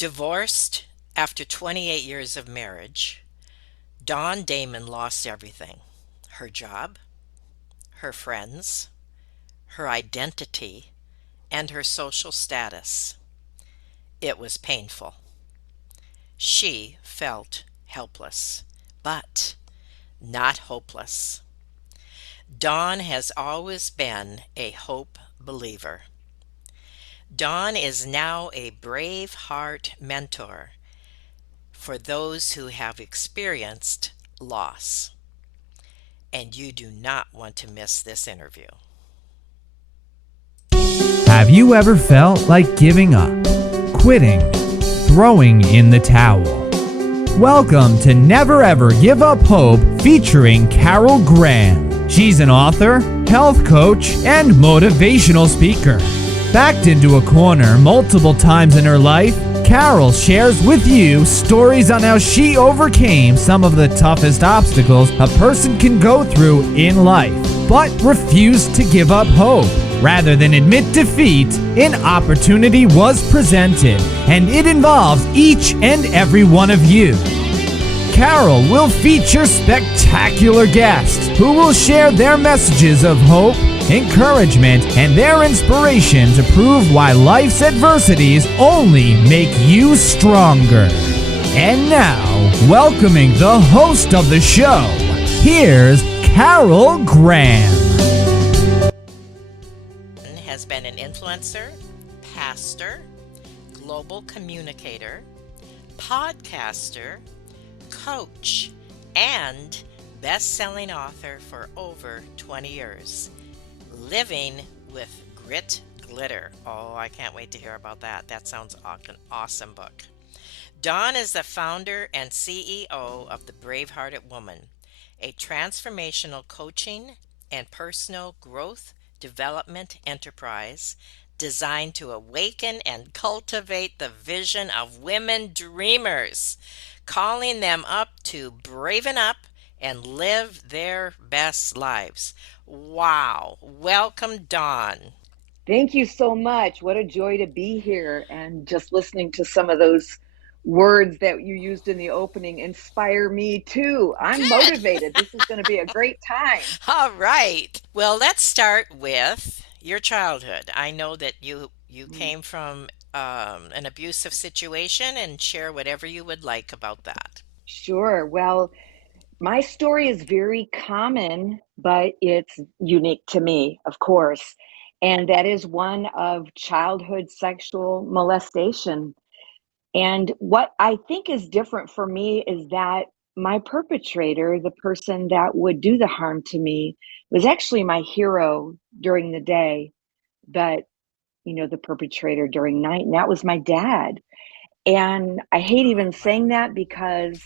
Divorced after 28 years of marriage, Dawn Damon lost everything: her job, her friends, her identity, and her social status. It was painful. She felt helpless, but not hopeless. Dawn has always been a hope believer. Dawn is now a brave heart mentor for those who have experienced loss. And you do not want to miss this interview. Have you ever felt like giving up, quitting, throwing in the towel? Welcome to Never Ever Give Up Hope featuring Carol Graham. She's an author, health coach, and motivational speaker. Backed into a corner multiple times in her life, Carol shares with you stories on how she overcame some of the toughest obstacles a person can go through in life, but refused to give up hope. Rather than admit defeat, an opportunity was presented, and it involves each and every one of you. Carol will feature spectacular guests who will share their messages of hope, encouragement, and their inspiration to prove why life's adversities only make you stronger. And now, welcoming the host of the show, here's Carol Graham. Has been an influencer, pastor, global communicator, podcaster, coach, and best-selling author for over 20 years. Living with Grit Glitter. Oh, I can't wait to hear about that. That sounds like an awesome book. Dawn is the founder and CEO of The Bravehearted Woman, a transformational coaching and personal growth development enterprise designed to awaken and cultivate the vision of women dreamers, calling them up to braven up and live their best lives. Wow. Welcome, Dawn. Thank you so much. What a joy to be here. And just listening to some of those words that you used in the opening inspire me too. I'm Good. motivated. This is going to be a great time. All right. Well, let's start with your childhood. I know that you Mm, came from an abusive situation, and share whatever you would like about that. Sure. Well, my story is very common, but it's unique to me, of course. And that is one of childhood sexual molestation. And what I think is different for me is that my perpetrator, the person that would do the harm to me, was actually my hero during the day, but the perpetrator during night, and that was my dad. And I hate even Wow. saying that because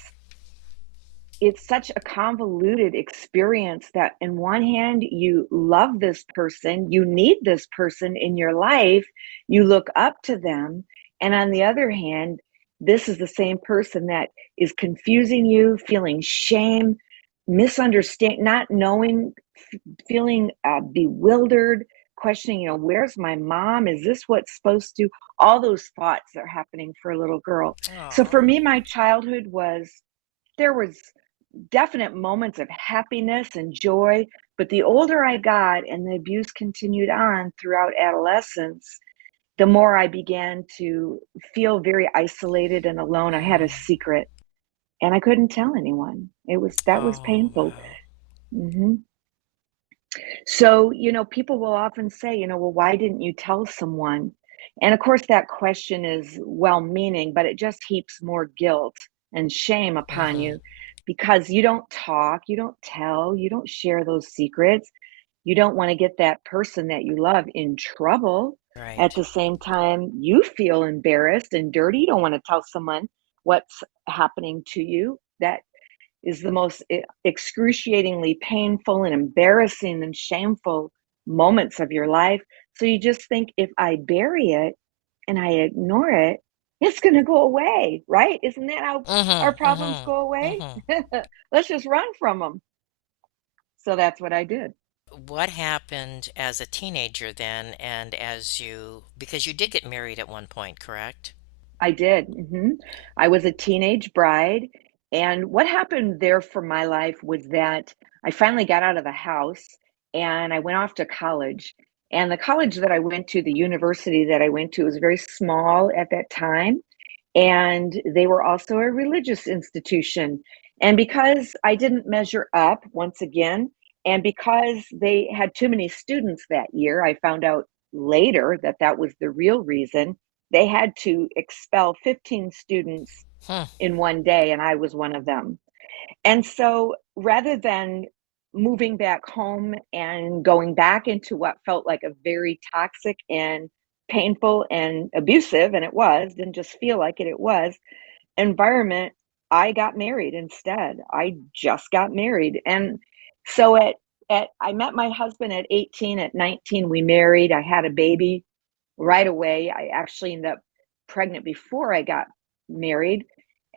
it's such a convoluted experience that in one hand you love this person, you need this person in your life, you look up to them, and on the other hand, this is the same person that is confusing you, feeling shame, misunderstand, not knowing, feeling bewildered, questioning, where's my mom, is this what's supposed to, all those thoughts that are happening for a little girl. So for Oh. me, my childhood was, there was definite moments of happiness and joy. But the older I got and the abuse continued on throughout adolescence, the more I began to feel very isolated and alone. I had a Mm. secret and I couldn't tell anyone. That was Oh, painful. wow. hmm So, people will often say, well, why didn't you tell someone? And of course, that question is well meaning, but it just heaps more guilt and shame upon Mm-hmm. you because you don't talk, you don't tell, you don't share those secrets. You don't want to get that person that you love in trouble. At Right. the same time, you feel embarrassed and dirty. You don't want to tell someone what's happening to you. That is the most excruciatingly painful and embarrassing and shameful moments of your life. So you just think, if I bury it and I ignore it, it's going to go away, right? Isn't that how our Mm-hmm. problems go Mm-hmm. away? Mm-hmm. Let's just run from them. So that's what I did. What happened as a teenager then, and because you did get married at one point, correct? I did. I was a teenage bride. And what happened there for my life was that I finally got out of the house and I went off to college. And the college that I went to, the university that I went to, was very small at that time. And they were also a religious institution. And because I didn't measure up once again, and because they had too many students that year, I found out later that that was the real reason. They had to expel 15 students Hmm. in one day, and I was one of them. And so rather than moving back home and going back into what felt like a very toxic and painful and abusive, and it was, didn't just feel like it, it was, environment, I got married instead. I just got married. And so at I met my husband at 18, at 19 we married. I had a baby right away. I actually ended up pregnant before I got married.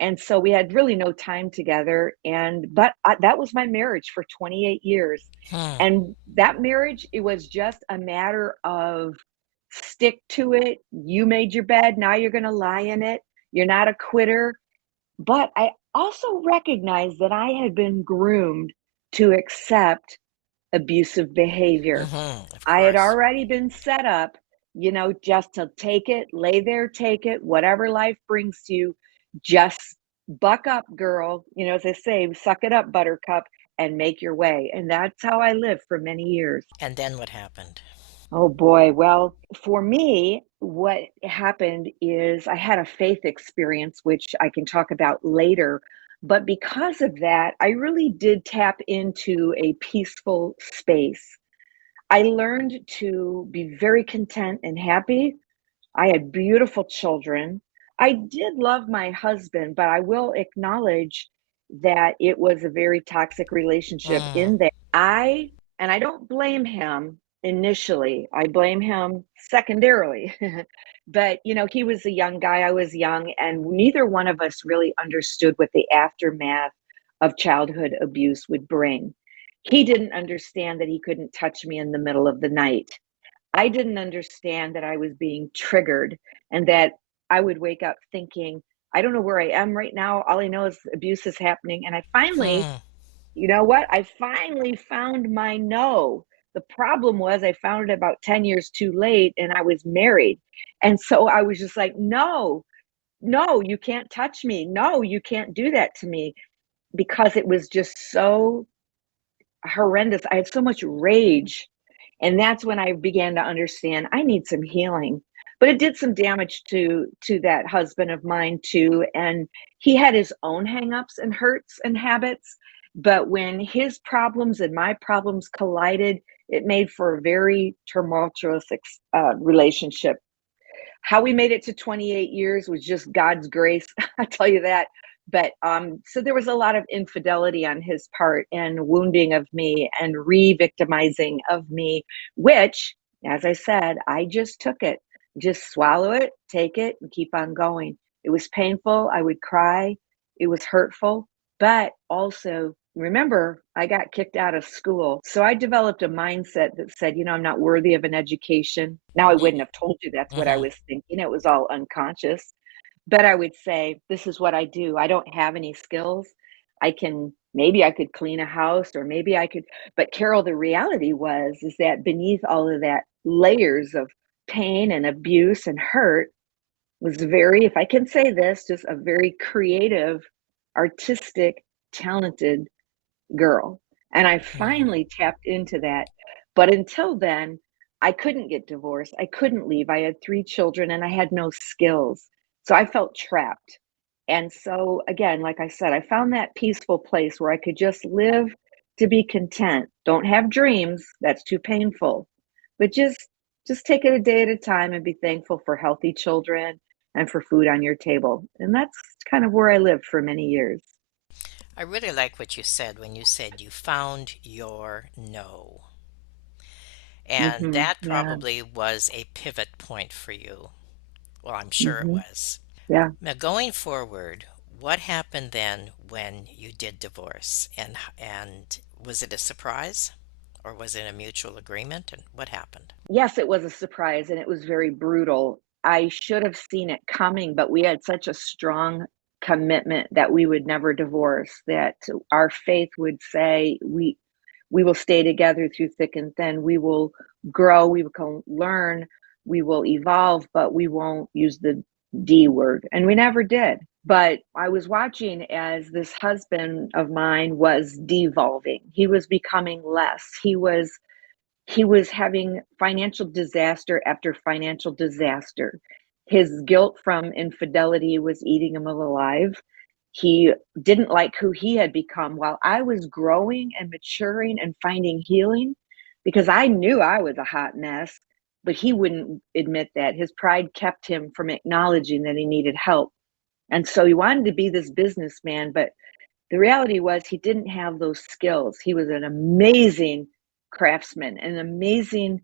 And so we had really no time together. And, but that was my marriage for 28 years. Hmm. And that marriage, it was just a matter of stick to it. You made your bed. Now you're going to lie in it. You're not a quitter. But I also recognized that I had been groomed to accept abusive behavior. Of I had course. already been set up, just to take it, lay there, take it, whatever life brings to you, just buck up, girl. As they say, suck it up, buttercup, and make your way. And that's how I lived for many years. And then what happened? Oh boy. Well, for me, what happened is I had a faith experience, which I can talk about later. But because of that, I really did tap into a peaceful space. I learned to be very content and happy. I had beautiful children. I did love my husband, but I will acknowledge that it was a very toxic relationship Hmm. in that and I don't blame him initially. I blame him secondarily. But, he was a young guy, I was young, and neither one of us really understood what the aftermath of childhood abuse would bring. He didn't understand that he couldn't touch me in the middle of the night. I didn't understand that I was being triggered and that I would wake up thinking, I don't know where I am right now. All I know is abuse is happening. And I finally, Hmm. you know what? I finally found my no. The problem was I found it about 10 years too late and I was married. And so I was just like, no, no, you can't touch me. No, you can't do that to me because it was just so horrendous. I had so much rage. And that's when I began to understand I need some healing. But it did some damage to that husband of mine too. And he had his own hangups and hurts and habits. But when his problems and my problems collided, it made for a very tumultuous relationship. How we made it to 28 years was just God's grace, I tell you that. But so there was a lot of infidelity on his part and wounding of me and re-victimizing of me, which, as I said, I just took it. Just swallow it, take it, and keep on going. It was painful. I would cry. It was hurtful. But also, remember, I got kicked out of school. So I developed a mindset that said, I'm not worthy of an education. Now, I wouldn't have told you that's what I Mm-hmm. was thinking. It was all unconscious. But I would say, this is what I do. I don't have any skills. Maybe I could clean a house or maybe I could. But Carol, the reality is that beneath all of that layers of pain and abuse and hurt was very, if I can say this, just a very creative, artistic, talented girl. And I Hmm. finally tapped into that. But until then, I couldn't get divorced. I couldn't leave. I had 3 children and I had no skills. So I felt trapped. And so, again, like I said, I found that peaceful place where I could just live to be content. Don't have dreams, that's too painful. But just take it a day at a time and be thankful for healthy children and for food on your table. And that's kind of where I lived for many years. I really like what you said when you said you found your no. And that Yeah. probably was a pivot point for you. Well, I'm sure it hmm was. Yeah. Now, going forward, what happened then when you did divorce? And was it a surprise or was it a mutual agreement? And what happened? Yes, it was a surprise and it was very brutal. I should have seen it coming, but we had such a strong commitment that we would never divorce, that our faith would say, we will stay together through thick and thin. We will grow, we will learn, we will evolve, but we won't use the D word. And we never did. But I was watching as this husband of mine was devolving. He was becoming less. He was having financial disaster after financial disaster. His guilt from infidelity was eating him alive. He didn't like who he had become while I was growing and maturing and finding healing, because I knew I was a hot mess, but he wouldn't admit that. His pride kept him from acknowledging that he needed help. And so he wanted to be this businessman, but the reality was he didn't have those skills. He was an amazing craftsman, an amazing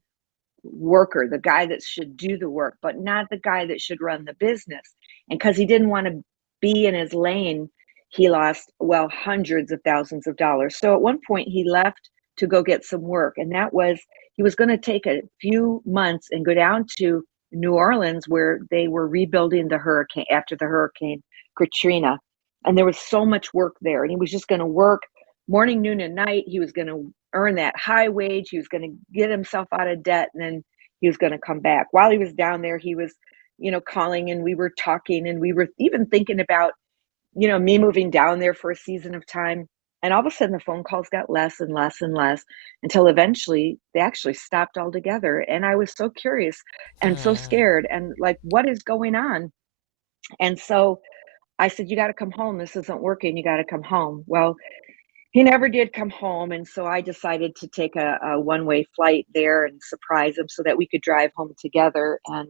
worker, the guy that should do the work, but not the guy that should run the business. And because he didn't want to be in his lane, he lost, well, hundreds of thousands of dollars. So at one point, he left to go get some work. And that was, he was going to take a few months and go down to New Orleans, where they were rebuilding the hurricane after the Hurricane Katrina. And there was so much work there. And he was just going to work morning, noon, and night. He was going to earn that high wage. He was going to get himself out of debt, and then he was going to come back. While he was down there, he was, calling, and we were talking, and we were even thinking about, me moving down there for a season of time. And all of a sudden, the phone calls got less and less and less until eventually they actually stopped altogether. And I was so curious and so Mm. scared and like, what is going on? And so I said, you got to come home. This isn't working. You got to come home. Well, he never did come home, and so I decided to take a one-way flight there and surprise him so that we could drive home together, and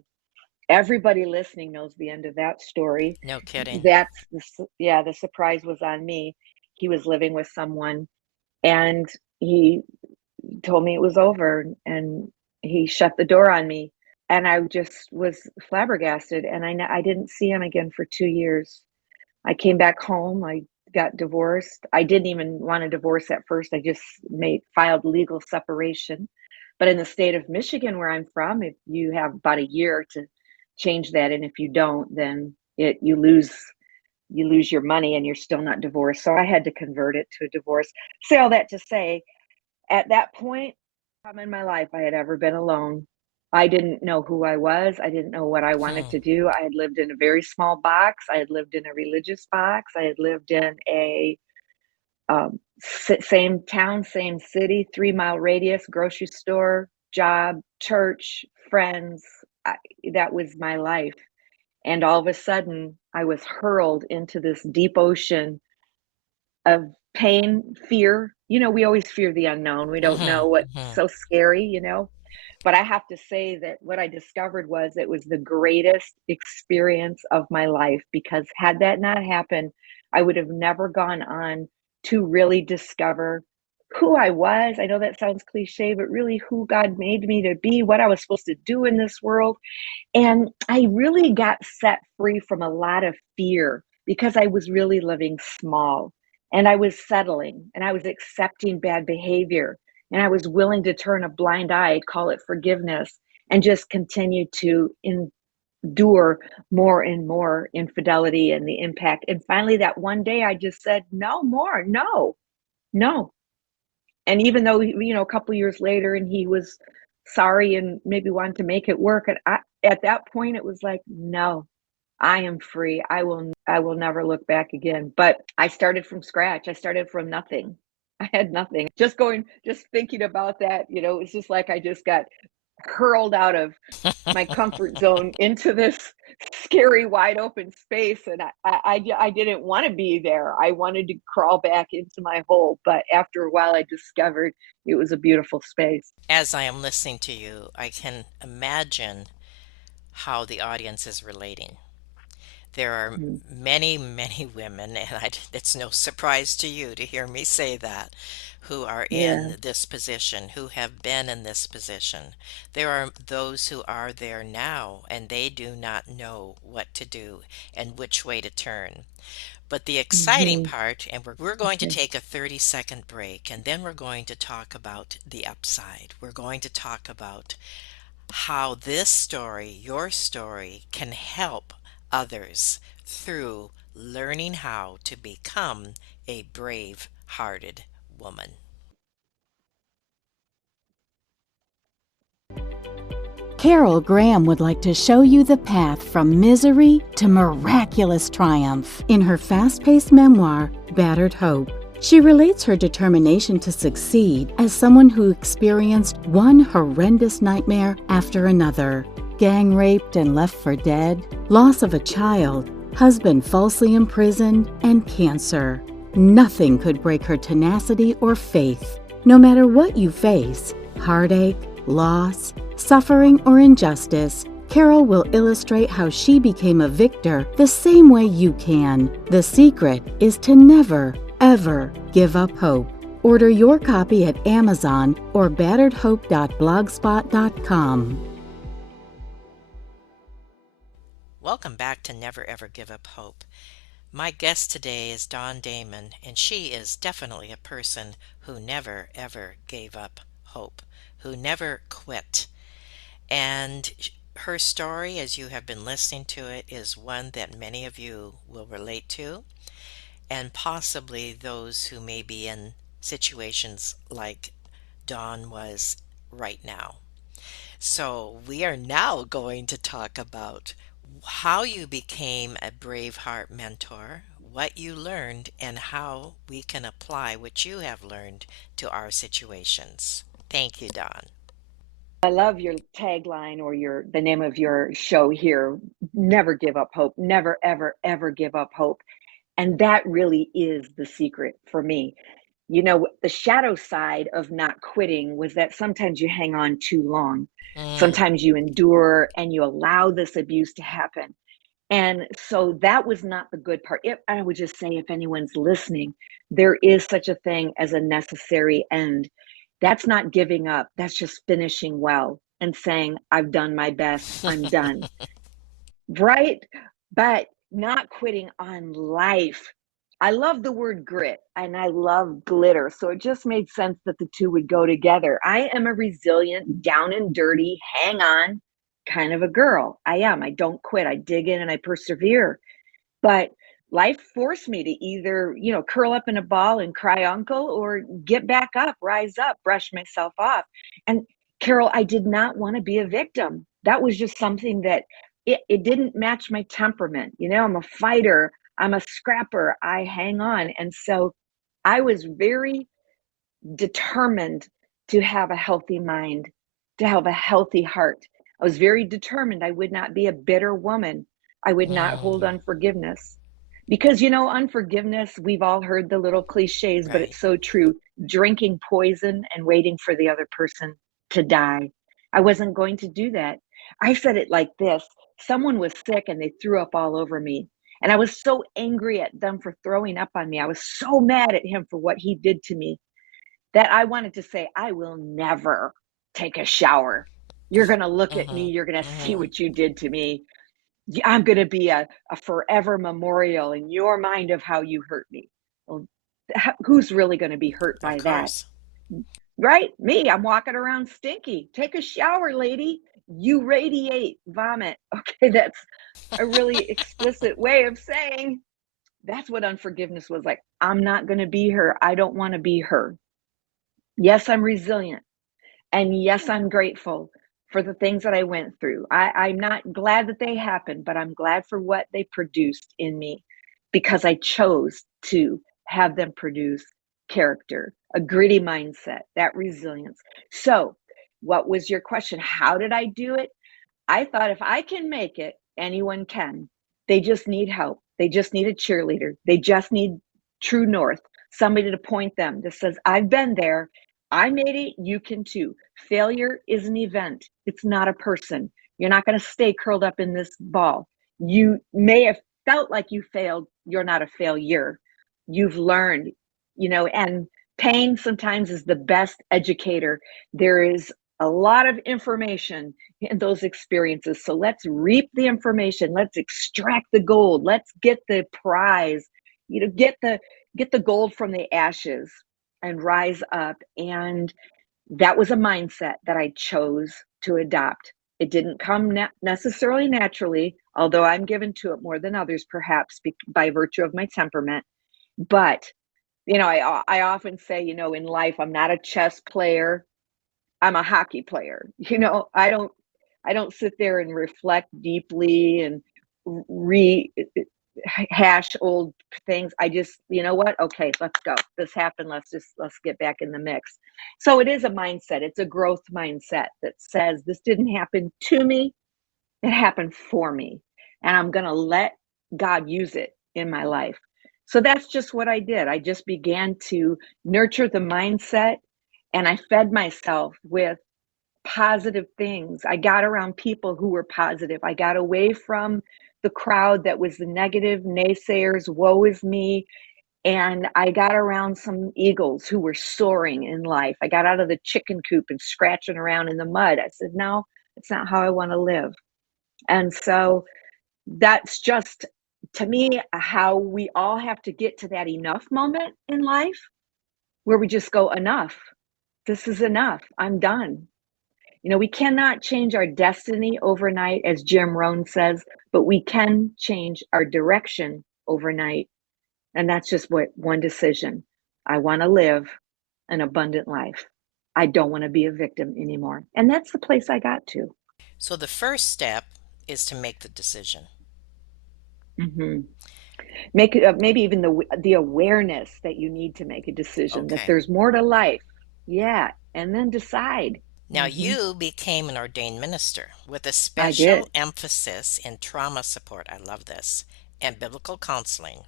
everybody listening knows the end of that story. No kidding. Yeah, the surprise was on me. He was living with someone, and he told me it was over, and he shut the door on me, and I just was flabbergasted, and I didn't see him again for 2 years. I came back home. I got divorced. I didn't even want a divorce at first. I just filed legal separation. But in the state of Michigan, where I'm from, if you have about a year to change that, and if you don't, then you lose your money, and you're still not divorced. So I had to convert it to a divorce. Say all that to say, at that point, time in my life I had ever been alone. I didn't know who I was. I didn't know what I wanted Hmm. to do. I had lived in a very small box. I had lived in a religious box. I had lived in a same town, same city, 3 mile radius, grocery store, job, church, friends. I, that was my life. And all of a sudden, I was hurled into this deep ocean of pain, fear. We always fear the unknown. We don't Hmm. know what's Hmm. so scary. But I have to say that what I discovered was it was the greatest experience of my life, because had that not happened, I would have never gone on to really discover who I was. I know that sounds cliche, but really who God made me to be, what I was supposed to do in this world. And I really got set free from a lot of fear because I was really living small, and I was settling, and I was accepting bad behavior, and I was willing to turn a blind eye, call it forgiveness, and just continue to endure more and more infidelity and the impact. And finally, that one day, I just said, no more, no, no. And even though, a couple years later, and he was sorry and maybe wanted to make it work, and at that point, it was like, no, I am free. I will never look back again. But I started from scratch. I started from nothing. I had nothing. Just thinking about that, it's just like I just got hurled out of my comfort zone into this scary wide open space, and I didn't want to be there. I wanted to crawl back into my hole, but after a while I discovered it was a beautiful space. As I am listening to you, I can imagine how the audience is relating. There are Mhm. many, many women, and it's no surprise to you to hear me say that, who are Yeah. in this position, who have been in this position. There are those who are there now, and they do not know what to do and which way to turn. But the exciting Hmm. part, and we're going to Okay. take a 30-second break, and then we're going to talk about the upside. We're going to talk about how this story, your story, can help others through learning how to become a brave hearted woman. Carol Graham would like to show you the path from misery to miraculous triumph in her fast-paced memoir, Battered Hope. She relates her determination to succeed as someone who experienced one horrendous nightmare after another. Gang raped and left for dead, loss of a child, husband falsely imprisoned, and cancer. Nothing could break her tenacity or faith. No matter what you face, heartache, loss, suffering, or injustice, Carol will illustrate how she became a victor the same way you can. The secret is to never, ever give up hope. Order your copy at Amazon or batteredhope.blogspot.com. Welcome back to Never Ever Give Up Hope. My guest today is Dawn Damon, and she is definitely a person who never ever gave up hope, who never quit. And her story, as you have been listening to it, is one that many of you will relate to, and possibly those who may be in situations like Dawn was right now. So, we are now going to talk about how you became a Braveheart mentor, what you learned, and how we can apply what you have learned to our situations. Thank you, Dawn. I love your tagline or the name of your show here. Never give up hope. Never, ever, ever give up hope. And that really is the secret for me. The shadow side of not quitting was that sometimes you hang on too long. Mm, Sometimes you endure and you allow this abuse to happen. And so that was not the good part. I would just say, if anyone's listening, there is such a thing as a necessary end. That's not giving up. That's just finishing well and saying, I've done my best. I'm done. Right? But not quitting on life. I love the word grit and I love glitter. So it just made sense that the two would go together. I am a resilient, down and dirty, hang on kind of a girl. I am. I don't quit. I dig in and I persevere. But life forced me to either, curl up in a ball and cry uncle or get back up, rise up, brush myself off. And Carol, I did not want to be a victim. That was just something that it didn't match my temperament. I'm a fighter, I'm a scrapper, I hang on. And so I was very determined to have a healthy mind, to have a healthy heart. I was very determined I would not be a bitter woman. I would not hold mm, unforgiveness. Because, unforgiveness, we've all heard the little cliches, but right. it's so true. Drinking poison and waiting for the other person to die. I wasn't going to do that. I said it like this: someone was sick and they threw up all over me. And I was so angry at them for throwing up on me. I was so mad at him for what he did to me that I wanted to say, I will never take a shower. You're going to look at me. Mm-hmm, You're going to see mm-hmm, what you did to me. I'm going to be a forever memorial in your mind of how you hurt me. Well, who's really going to be hurt of by that? course. Right? Me. I'm walking around stinky. Take a shower, lady. You radiate vomit. Okay, that's a really explicit way of saying that's what unforgiveness was like. I'm not going to be her. I don't want to be her. Yes, I'm resilient. And yes, I'm grateful for the things that I went through. I'm not glad that they happened, but I'm glad for what they produced in me because I chose to have them produce character, a gritty mindset, that resilience. So, what was your question? How did I do it? I thought if I can make it, anyone can. They just need help. They just need a cheerleader. They just need true north, somebody to point them that says, I've been there. I made it. You can too. Failure is an event, it's not a person. You're not going to stay curled up in this ball. You may have felt like you failed. You're not a failure. You've learned, and pain sometimes is the best educator. There is a lot of information in those experiences. So let's reap the information. Let's extract the gold. Let's get the prize. Get the gold from the ashes and rise up. And that was a mindset that I chose to adopt. It didn't come necessarily naturally, although I'm given to it more than others, perhaps by virtue of my temperament. But, I often say, in life, I'm not a chess player. I'm a hockey player. I don't sit there and reflect deeply and rehash old things. I just, you know what? Okay, let's go. This happened. Let's get back in the mix. So it is a mindset. It's a growth mindset that says this didn't happen to me. It happened for me. And I'm going to let God use it in my life. So that's just what I did. I just began to nurture the mindset, and I fed myself with positive things. I got around people who were positive. I got away from the crowd that was the negative naysayers, woe is me. And I got around some eagles who were soaring in life. I got out of the chicken coop and scratching around in the mud. I said, no, it's not how I want to live. And so that's just, to me, how we all have to get to that enough moment in life where we just go, enough. This is enough. I'm done. We cannot change our destiny overnight, as Jim Rohn says, but we can change our direction overnight. And that's just what one decision. I want to live an abundant life. I don't want to be a victim anymore. And that's the place I got to. So the first step is to make the decision. hmm Make maybe even the awareness that you need to make a decision, that Okay. there's more to life. Yeah. And then decide. Now, hmm you became an ordained minister with a I did. special emphasis in trauma support. I love this. And biblical counseling.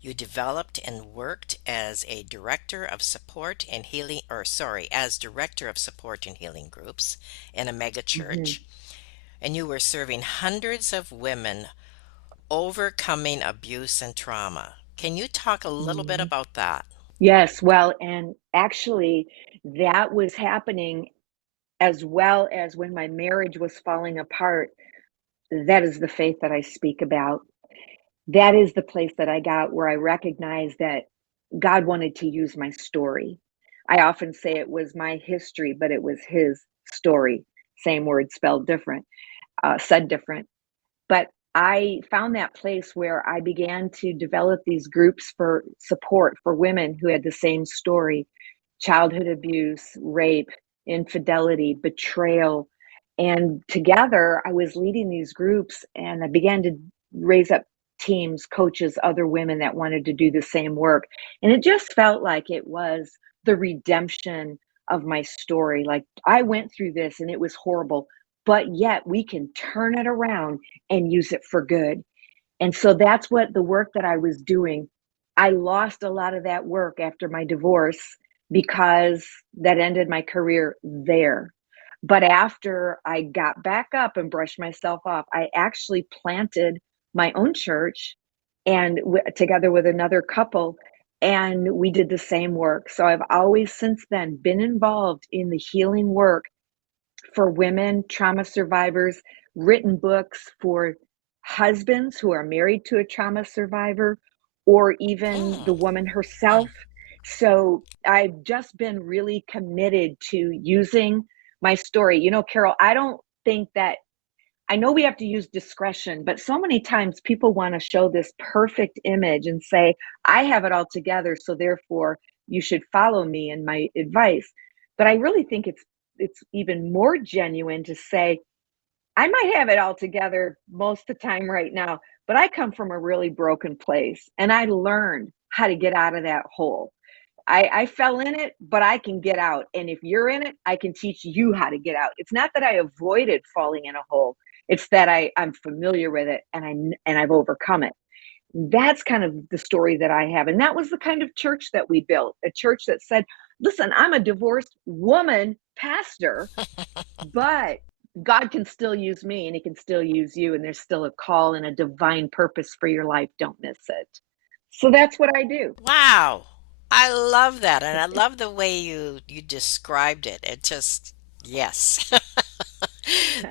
You developed and worked as a director of support and healing, or sorry, as director of support and healing groups in a mega hmm church. And you were serving hundreds of women overcoming abuse and trauma. Can you talk a little bit hmm about that? Yes, well, and actually, that was happening as well as when my marriage was falling apart. That is the faith that I speak about. That is the place that I got where I recognized that God wanted to use my story. I often say it was my history, but it was His story. Same word spelled different, said different. But I found that place where I began to develop these groups for support for women who had the same story: childhood abuse, rape, infidelity, betrayal. And together, I was leading these groups, and I began to raise up teams, coaches, other women that wanted to do the same work. And it just felt like it was the redemption of my story. Like, I went through this and it was horrible, but yet we can turn it around and use it for good. And so that's what the work that I was doing. I lost a lot of that work after my divorce because that ended my career there. But after I got back up and brushed myself off, I actually planted my own church, and together with another couple, and we did the same work. So I've always since then been involved in the healing work for women, trauma survivors, written books for husbands who are married to a trauma survivor, or even Hmm. the woman Hmm. herself. So I've just been really committed to using my story. Carol, I don't think that, I know we have to use discretion, but so many times people want to show this perfect image and say, I have it all together, so therefore you should follow me and my advice. But I really think it's even more genuine to say, I might have it all together most of the time right now, but I come from a really broken place and I learned how to get out of that hole. I fell in it, but I can get out. And if you're in it, I can teach you how to get out. It's not that I avoided falling in a hole. It's that I'm familiar with it, and I've overcome it. That's kind of the story that I have. And that was the kind of church that we built, a church that said, listen, I'm a divorced woman pastor, but God can still use me and He can still use you. And there's still a call and a divine purpose for your life. Don't miss it. So that's what I do. Wow. I love that. And I love the way you described it. It just, yes.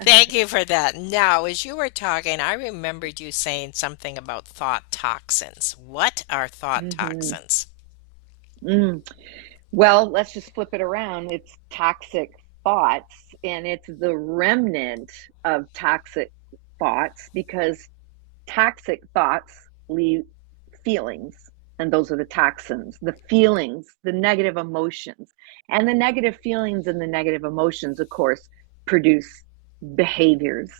Thank you for that. Now, as you were talking, I remembered you saying something about thought toxins. What are thought hmm toxins? Mm. Well, let's just flip it around. It's toxic thoughts, and it's the remnant of toxic thoughts, because toxic thoughts leave feelings, and those are the toxins, the feelings, the negative emotions. And the negative feelings and the negative emotions, of course, produce behaviors,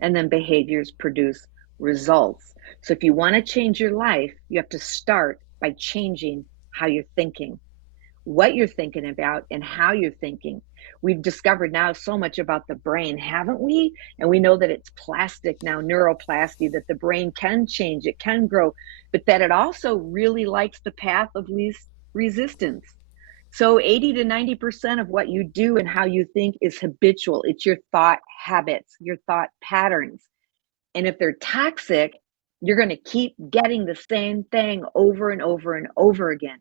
and then behaviors produce results. So if you want to change your life, you have to start by changing how you're thinking, what you're thinking about, and how you're thinking. We've discovered now so much about the brain, haven't we? And we know that it's plastic now, neuroplasty, that the brain can change, it can grow, but that it also really likes the path of least resistance. So 80 to 90% of what you do and how you think is habitual. It's your thought habits, your thought patterns. And if they're toxic, you're going to keep getting the same thing over and over and over again.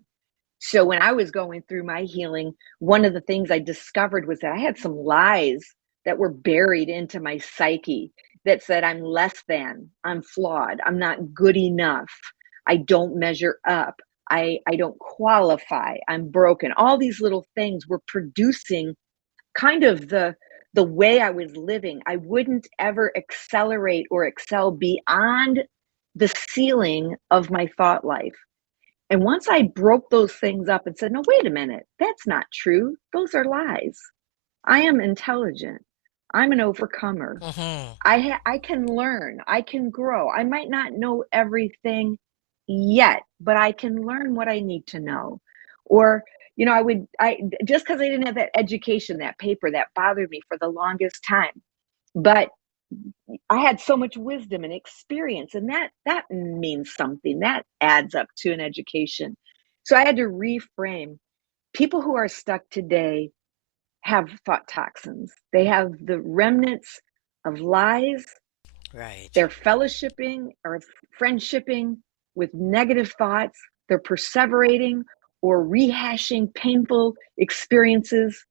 So when I was going through my healing, one of the things I discovered was that I had some lies that were buried into my psyche that said I'm less than, I'm flawed, I'm not good enough, I don't measure up, I don't qualify, I'm broken. All these little things were producing kind of the way I was living. I wouldn't ever accelerate or excel beyond the ceiling of my thought life. And once I broke those things up and said, no, wait a minute, that's not true. Those are lies. I am intelligent. I'm an overcomer. Mm-hmm. I can learn. I can grow. I might not know everything yet, but I can learn what I need to know. Or, I just because I didn't have that education, that paper, that bothered me for the longest time. But I had so much wisdom and experience, and that means something. That adds up to an education. So I had to reframe. People who are stuck today have thought toxins. They have the remnants of lies. Right. They're fellowshipping or friendshipping with negative thoughts. They're perseverating or rehashing painful experiences,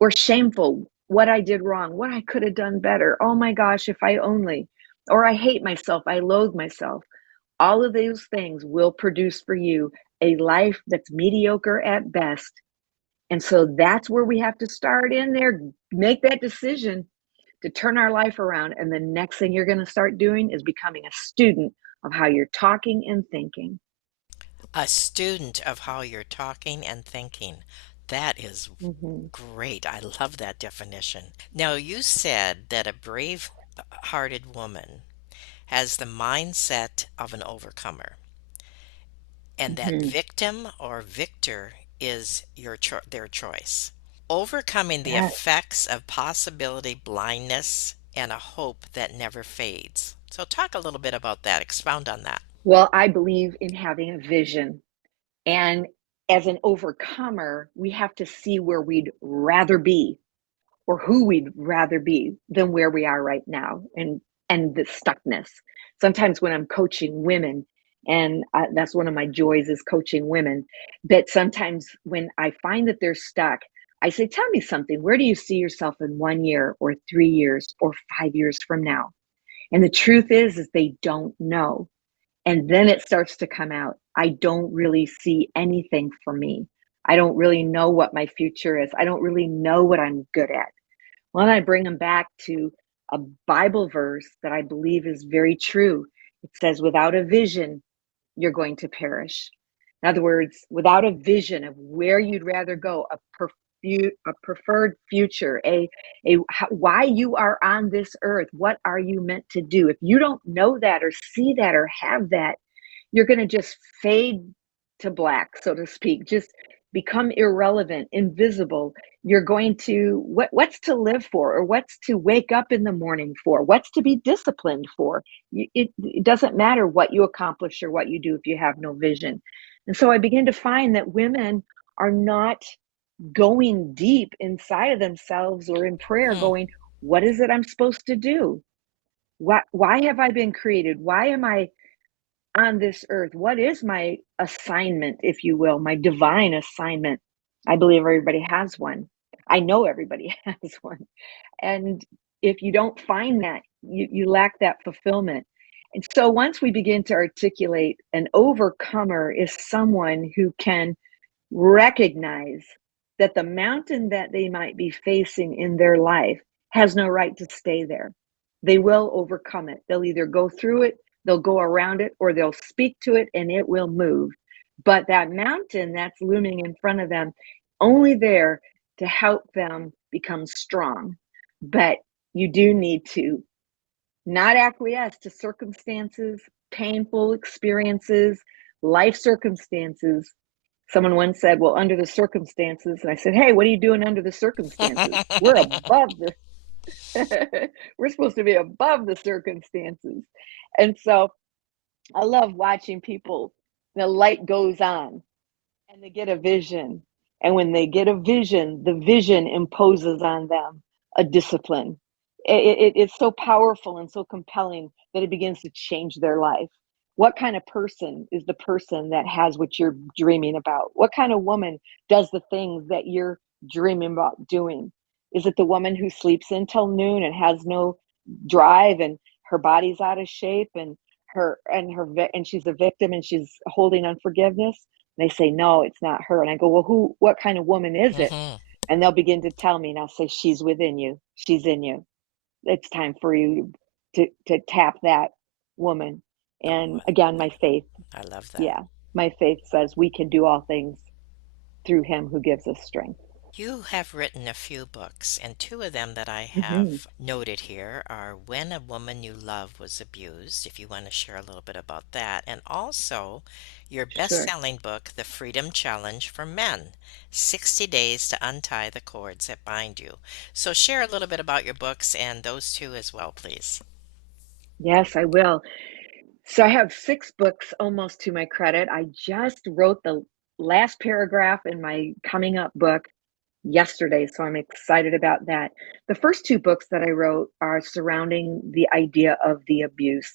or shameful, what I did wrong, what I could have done better. Oh my gosh, if I only. Or I hate myself, I loathe myself. All of those things will produce for you a life that's mediocre at best. And so that's where we have to start in there, make that decision to turn our life around. And the next thing you're going to start doing is becoming a student of how you're talking and thinking. A student of how you're talking and thinking. That is Mhm. great. I love that definition. Now, you said that a brave hearted woman has the mindset of an overcomer, and that Mhm. victim or victor is their choice. Overcoming the Yes. effects of possibility blindness and a hope that never fades. So, talk a little bit about that. Expound on that. Well, I believe in having a vision. And as an overcomer, we have to see where we'd rather be, or who we'd rather be than where we are right now, and the stuckness. Sometimes when I'm coaching women, and that's one of my joys is coaching women, that sometimes when I find that they're stuck, I say, tell me something. Where do you see yourself in 1 year or 3 years or 5 years from now? And the truth is they don't know. And then it starts to come out. I don't really see anything for me. I don't really know what my future is. I don't really know what I'm good at. Well, then I bring them back to a Bible verse that I believe is very true. It says, without a vision, you're going to perish. In other words, without a vision of where you'd rather go, a preferred future, why you are on this earth, what are you meant to do? If you don't know that or see that or have that, you're going to just fade to black, so to speak, just become irrelevant, invisible. You're going to, what's to live for, or what's to wake up in the morning for, what's to be disciplined for? It doesn't matter what you accomplish or what you do if you have no vision. And so I begin to find that women are not going deep inside of themselves or in prayer, Hmm. going, what is it I'm supposed to do? Why have I been created? Why am I on this earth? What is my assignment, if you will, my divine assignment? I believe everybody has one. I know everybody has one. And if you don't find that, you lack that fulfillment. And so once we begin to articulate, an overcomer is someone who can recognize that the mountain that they might be facing in their life has no right to stay there. They will overcome it. They'll either go through it, they'll go around it, or they'll speak to it and it will move. But that mountain that's looming in front of them, only there to help them become strong. But you do need to not acquiesce to circumstances, painful experiences, life circumstances. Someone once said, well, under the circumstances. And I said, hey, what are you doing under the circumstances? We're above the, we're supposed to be above the circumstances. And so I love watching people, the light goes on and they get a vision. And when they get a vision, the vision imposes on them a discipline. It's so powerful and so compelling that it begins to change their life. What kind of person is the person that has what you're dreaming about? What kind of woman does the things that you're dreaming about doing? Is it the woman who sleeps until noon and has no drive and her body's out of shape and and she's a victim and she's holding unforgiveness? They say, no, it's not her. And I go, well, what kind of woman is it? Hmm. And they'll begin to tell me, and I'll say, she's within you. She's in you. It's time for you to tap that woman. Oh, And again, my faith, I love that. yeah, my faith says we can do all things through him who gives us strength. You have written a few books, and two of them that I Hmm. have noted here are When a Woman You Love Was Abused, if you want to share a little bit about that, and also your Sure. best-selling book, The Freedom Challenge for Men, 60 Days to Untie the Cords That Bind You. So share a little bit about your books and those two as well, please. Yes, I will. So I have 6 books almost to my credit. I just wrote the last paragraph in my coming up book yesterday, so I'm excited about that. The first 2 books that I wrote are surrounding the idea of the abuse.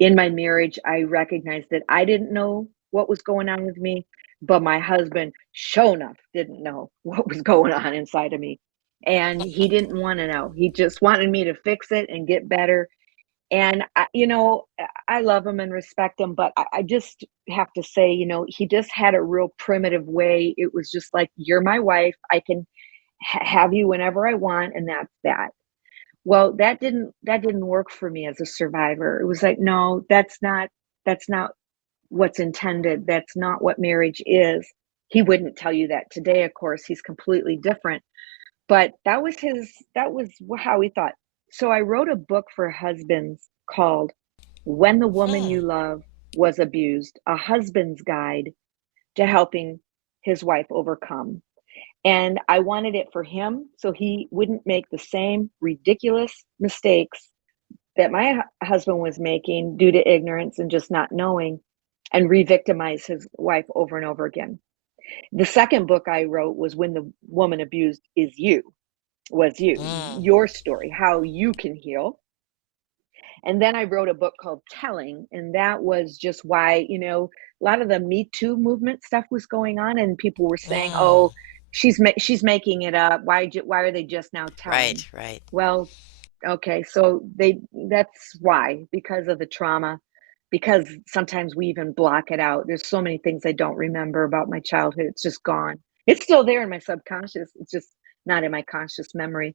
In my marriage, I recognized that I didn't know what was going on with me, but my husband, sure enough, didn't know what was going on inside of me. And he didn't want to know. He just wanted me to fix it and get better. And I love him and respect him, but I just have to say, he just had a real primitive way. It was just like, you're my wife. I can have you whenever I want, and that's that. Well, that didn't work for me as a survivor. It was like, no, that's not what's intended. That's not what marriage is. He wouldn't tell you that today, of course. He's completely different. But that was how he thought. So I wrote a book for husbands called When the Woman Hmm. You Love Was Abused, a husband's guide to helping his wife overcome. And I wanted it for him so he wouldn't make the same ridiculous mistakes that my husband was making due to ignorance and just not knowing and re-victimize his wife over and over again. The second book I wrote was When the Woman Abused Is You, was Mm. your story, how you can heal. And then I wrote a book called Telling, and that was just why, a lot of the Me Too movement stuff was going on, and people were saying, Mm. "Oh, she's making it up. Why are they just now telling?" Right, right. Well, okay, so that's why, because of the trauma, because sometimes we even block it out. There's so many things I don't remember about my childhood. It's just gone. It's still there in my subconscious. It's just not in my conscious memory.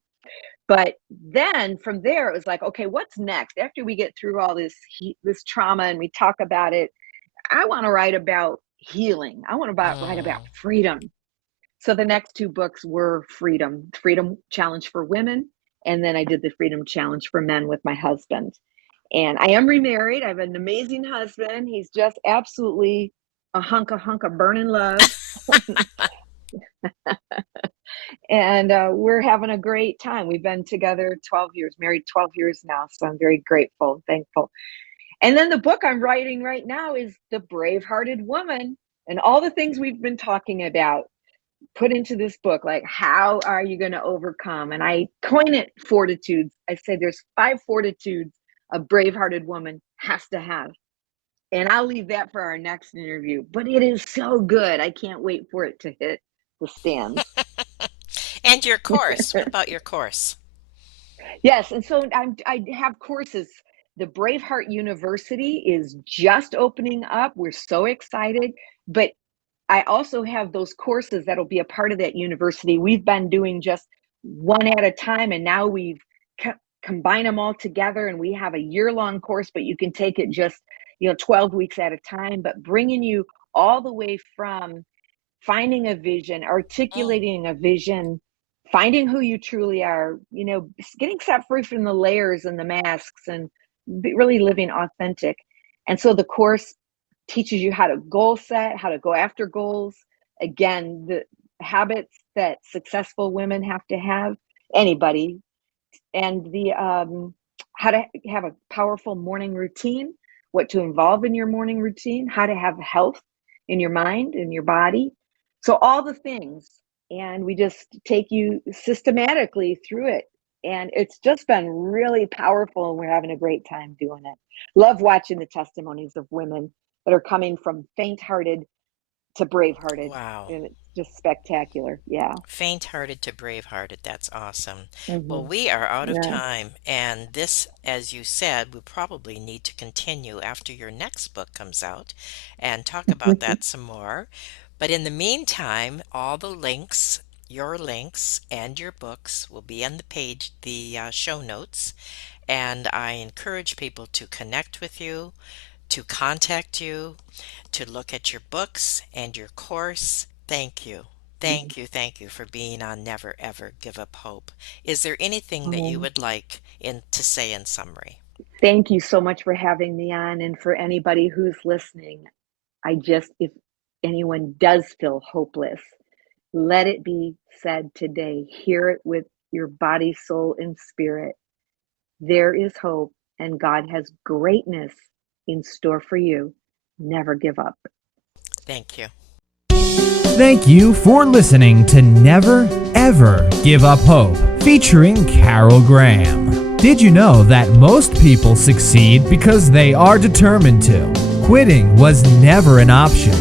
But then from there, it was like, okay, what's next? After we get through all this trauma and we talk about it, I want to write about healing. I want to write about Mm. freedom. So the next 2 books were Freedom Challenge for Women, and then I did the Freedom Challenge for Men with my husband. And I am remarried. I have an amazing husband. He's just absolutely a hunk of burning love. And we're having a great time. We've been together 12 years, married 12 years now. So I'm very grateful, thankful. And then the book I'm writing right now is The Brave-Hearted Woman, and all the things we've been talking about put into this book. Like, how are you going to overcome? And I coin it fortitudes. I say there's 5 fortitudes a brave-hearted woman has to have. And I'll leave that for our next interview. But it is so good. I can't wait for it to hit the stands. And your course. What about your course? Yes, and so I have courses. The Braveheart University is just opening up. We're so excited, but I also have those courses that'll be a part of that university. We've been doing just one at a time, and now we've combined them all together, and we have a year-long course, but you can take it just 12 weeks at a time, but bringing you all the way from finding a vision, Mm. articulating a vision, finding who you truly are, getting set free from the layers and the masks, and really living authentic. And so the course teaches you how to goal set, how to go after goals. Again, the habits that successful women have to have, anybody, and the how to have a powerful morning routine, what to involve in your morning routine, how to have health in your mind and your body. So all the things, and we just take you systematically through it. And it's just been really powerful, and we're having a great time doing it. Love watching the testimonies of women that are coming from faint-hearted to brave-hearted, Wow. and it's just spectacular. Yeah. Faint-hearted to brave-hearted. That's awesome. Well, Hmm. we are out of Yeah. time, and this, as you said, we probably need to continue after your next book comes out and talk about that some more. But in the meantime, all the links, your links and your books will be on the page, the show notes, and I encourage people to connect with you, to contact you, to look at your books and your course. Thank you. Thank you. Thank you for being on Never Ever Give Up Hope. Is there anything that you Oh, would like to say in summary? thank you so much for having me on. And for anybody who's listening, if anyone does feel hopeless, let it be said today. Hear it with your body, soul, and spirit. There is hope, and God has greatness in store for you. Never give up. Thank you. Thank you for listening to Never Ever Give Up Hope, featuring Carol Graham. Did you know that most people succeed because they are determined to? Quitting was never an option.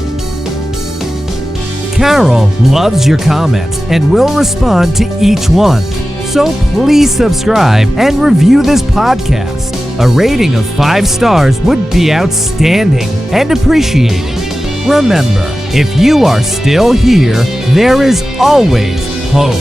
Carol loves your comments and will respond to each one. So please subscribe and review this podcast. A rating of 5 stars would be outstanding and appreciated. Remember, if you are still here, there is always hope.